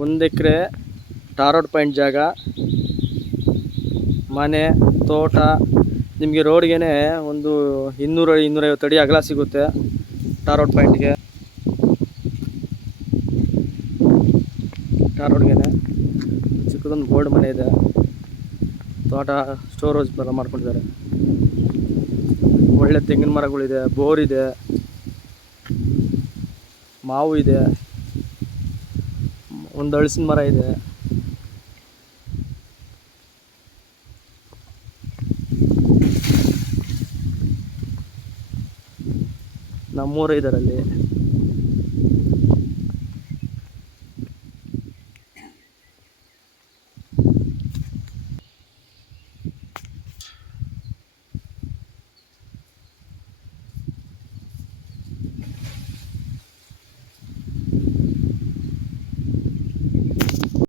1 ಎಕರೆ tar road point ಜಾಗ, ಮನೆ, ತೋಟ. ನಿಮಗೆ ರೋಡ್ಗೆ ಒಂದು 200-250 ಅಡಿ ಅಗಲ ಸಿಗುತ್ತೆ ಟಾರ್ ರೋಡ್ ಪಾಯಿಂಟ್ಗೆ. ಟಾರ್ ರೋಡ್ಗೆ ಚಿಕ್ಕದೊಂದು ಬೋರ್ಡ್ ಮನೆ ಇದೆ. ತೋಟ ಸ್ಟೋರೇಜ್ ಬರ ಮಾಡ್ಕೊಂಡಿದ್ದಾರೆ. ಒಳ್ಳೆ ತೆಂಗಿನ ಮರಗಳಿದೆ, ಬೋರ್ ಇದೆ, ಮಾವು ಇದೆ, ಒಂದು ಹಲಸಿನ ಮರ ಇದೆ. ನಮ್ಮೂರು ಇದರಲ್ಲಿ.